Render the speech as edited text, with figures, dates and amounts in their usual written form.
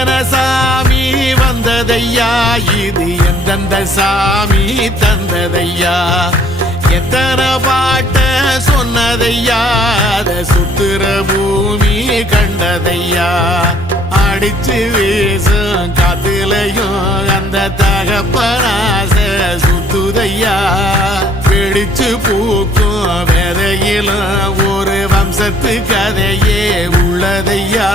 எத்தனை சாமி வந்ததையா, இது எந்தெந்த சாமி தந்ததையா. எத்தனை பாட்ட சொன்னதையா, அத சுத்துற பூமி கண்டதையா. அடிச்சு வீசும் காத்துலையும் அந்த தகப்பனாச சுத்துதையா. பிடிச்சு பூக்கும் விதையிலும் ஒரு வம்சத்து கதையே உள்ளதையா.